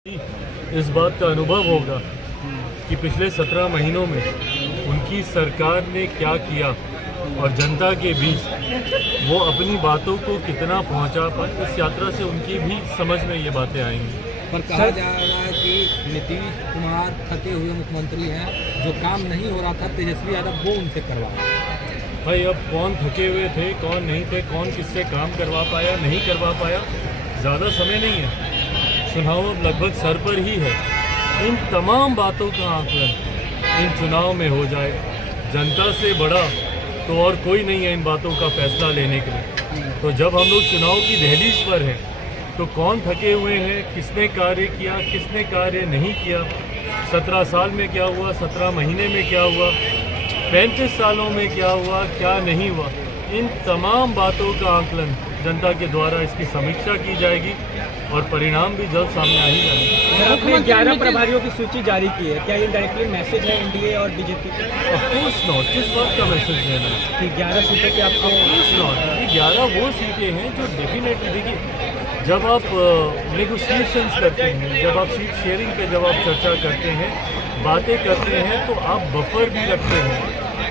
इस बात का अनुभव होगा कि पिछले 17 महीनों में उनकी सरकार ने क्या किया और जनता के बीच वो अपनी बातों को कितना पहुंचा पाए। इस यात्रा से उनकी भी समझ में ये बातें आएंगी। पर कहा जा रहा है कि नीतीश कुमार थके हुए मुख्यमंत्री हैं, जो काम नहीं हो रहा था तेजस्वी यादव वो उनसे करवा। भाई अब कौन थके हुए थे, कौन नहीं थे, कौन किससे काम करवा पाया, नहीं करवा पाया, ज़्यादा समय नहीं है। चुनाव लगभग सर पर ही है। इन तमाम बातों का आकलन इन चुनाव में हो जाए। जनता से बड़ा तो और कोई नहीं है इन बातों का फैसला लेने के लिए। तो जब हम लोग चुनाव की दहलीज पर हैं तो कौन थके हुए हैं, किसने कार्य किया, किसने कार्य नहीं किया, 17 साल में क्या हुआ, 17 महीने में क्या हुआ, 35 सालों में क्या हुआ, क्या नहीं हुआ, इन तमाम बातों का आकलन जनता के द्वारा इसकी समीक्षा की जाएगी और परिणाम भी जल्द सामने आ ही जाएंगे। आपने 11 प्रभारियों की सूची जारी की है, क्या ये डायरेक्टली मैसेज है एनडीए और बीजेपी का? Of course not. किस बात का मैसेज देना कि 11 सीटों पे आपको? Of course not. ये 11 वो सीटें हैं जो डेफिनेटली, देखिए जब आप नेगोशिएशंस करते हैं, जब आप सीट शेयरिंग पे जब आप चर्चा करते हैं, बातें करते हैं, तो आप बफर भी रखते हैं।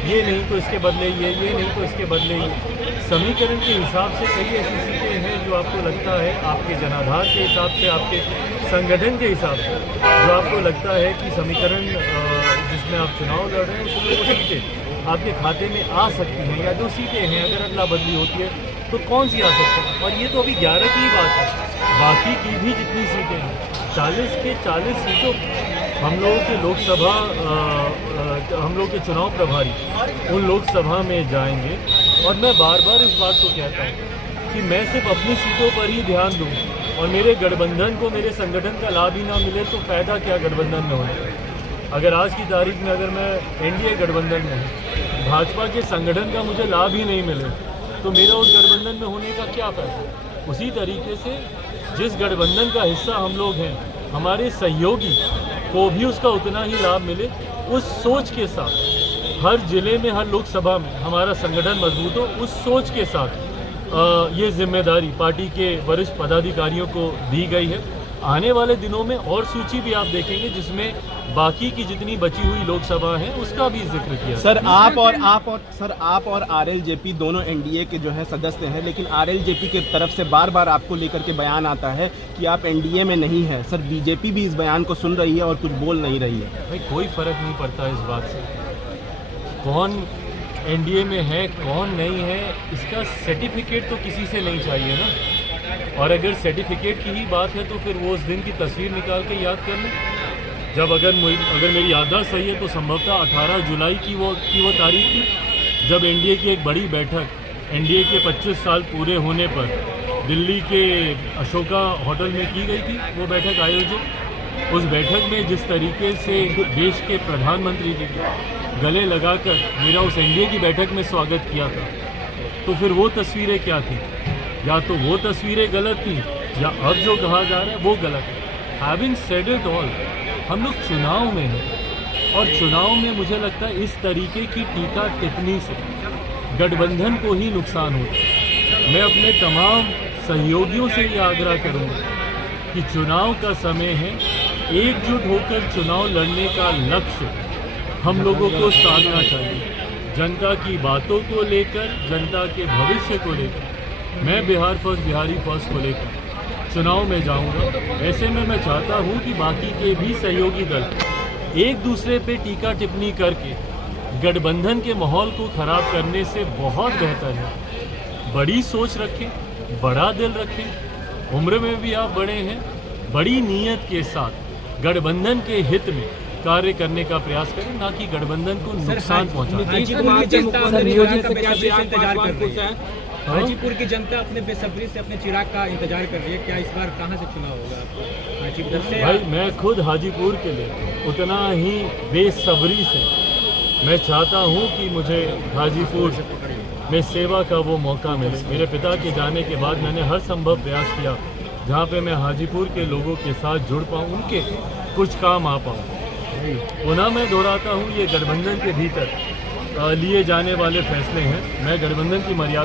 ये नहीं तो इसके बदले ये नहीं तो इसके बदले ये। समीकरण के हिसाब से कई ऐसी सीटें हैं जो आपको लगता है, आपके जनाधार के हिसाब से, आपके संगठन के हिसाब से, जो आपको लगता है कि समीकरण जिसमें आप चुनाव लड़ रहे हैं उसमें वो सीटें आपके खाते में आ सकती हैं, या जो सीटें हैं अगर अदला बदली होती है तो कौन सी आ सकती है। और ये तो अभी 11 की ही बात है, बाकी की भी जितनी सीटें हैं 40 के 40 सीटों हम लोगों के लोकसभा हम लोग के चुनाव प्रभारी उन लोकसभा में जाएंगे। और मैं बार बार इस बात को कहता हूँ कि मैं सिर्फ अपनी सीटों पर ही ध्यान दूँ और मेरे गठबंधन को, मेरे संगठन का लाभ ही ना मिले तो फ़ायदा क्या गठबंधन में होने का। अगर आज की तारीख में अगर मैं एनडीए गठबंधन में हूँ, भाजपा के संगठन का मुझे लाभ ही नहीं मिले तो मेरा उस गठबंधन में होने का क्या फ़ायदा। उसी तरीके से जिस गठबंधन का हिस्सा हम लोग हैं, हमारे सहयोगी को भी उसका उतना ही लाभ मिले, उस सोच के साथ हर जिले में, हर लोकसभा में हमारा संगठन मजबूत हो, उस सोच के साथ ये जिम्मेदारी पार्टी के वरिष्ठ पदाधिकारियों को दी गई है। आने वाले दिनों में और सूची भी आप देखेंगे जिसमें बाकी की जितनी बची हुई लोकसभा है उसका भी जिक्र किया। सर आप और आरएलजेपी दोनों एनडीए के जो है सदस्य हैं, लेकिन आरएलजेपी की तरफ से बार बार आपको लेकर के बयान आता है कि आप एनडीए में नहीं है। सर बीजेपी भी इस बयान को सुन रही है और कुछ बोल नहीं रही है। भाई कोई फर्क नहीं पड़ता इस बात से, कौन एनडीए में है कौन नहीं है, इसका सर्टिफिकेट तो किसी से नहीं चाहिए ना। और अगर सर्टिफिकेट की ही बात है तो फिर वो उस दिन की तस्वीर निकाल के याद कर लें, जब अगर मेरी याददाश्त सही है तो संभवतः 18 जुलाई की वो तारीख थी जब एनडीए की एक बड़ी बैठक, एनडीए के 25 साल पूरे होने पर दिल्ली के अशोका होटल में की गई थी। वो बैठक आयोजित, उस बैठक में जिस तरीके से देश के प्रधानमंत्री जी गले लगाकर मेरा उस एनडीए की बैठक में स्वागत किया था, तो फिर वो तस्वीरें क्या थी? या तो वो तस्वीरें गलत थी या अब जो कहा जा रहा है वो गलत है। हैविंग सेड इट ऑल, हम लोग चुनाव में हैं और चुनाव में मुझे लगता है इस तरीके की टीका टिप्पणी से गठबंधन को ही नुकसान होता है। मैं अपने तमाम सहयोगियों से ये आग्रह करूँगा कि चुनाव का समय है, एकजुट होकर चुनाव लड़ने का लक्ष्य हम लोगों को साधना चाहिए। जनता की बातों को लेकर, जनता के भविष्य को लेकर मैं बिहार फर्स्ट, बिहारी फर्स्ट को लेकर चुनाव में जाऊंगा। ऐसे में मैं चाहता हूं कि बाकी के भी सहयोगी दल एक दूसरे पे टीका टिप्पणी करके गठबंधन के माहौल को खराब करने से बहुत बेहतर है बड़ी सोच रखें, बड़ा दिल रखें, उम्र में भी आप बड़े हैं, बड़ी नीयत के साथ गठबंधन के हित में कार्य करने का प्रयास करें, ना कि गठबंधन को नुकसान पहुंचाएं। हाजीपुर की जनता अपने बेसब्री से अपने चिराग का इंतजार कर रही है, क्या इस बार कहां से चुनाव होगा आपको हाजीपुर से? भाई मैं खुद हाजीपुर के लिए उतना ही बेसब्री से मैं चाहता हूं कि मुझे हाजीपुर में सेवा का वो मौका मिले। मेरे पिता के जाने के बाद मैंने हर संभव प्रयास किया जहां पे मैं हाजीपुर के लोगों के साथ जुड़ पाऊँ, उनके कुछ काम आ पाऊँ। पुनः मैं दोहराता हूँ, ये गठबंधन के भीतर लिए जाने वाले फैसले हैं। मैं गठबंधन की मर्यादा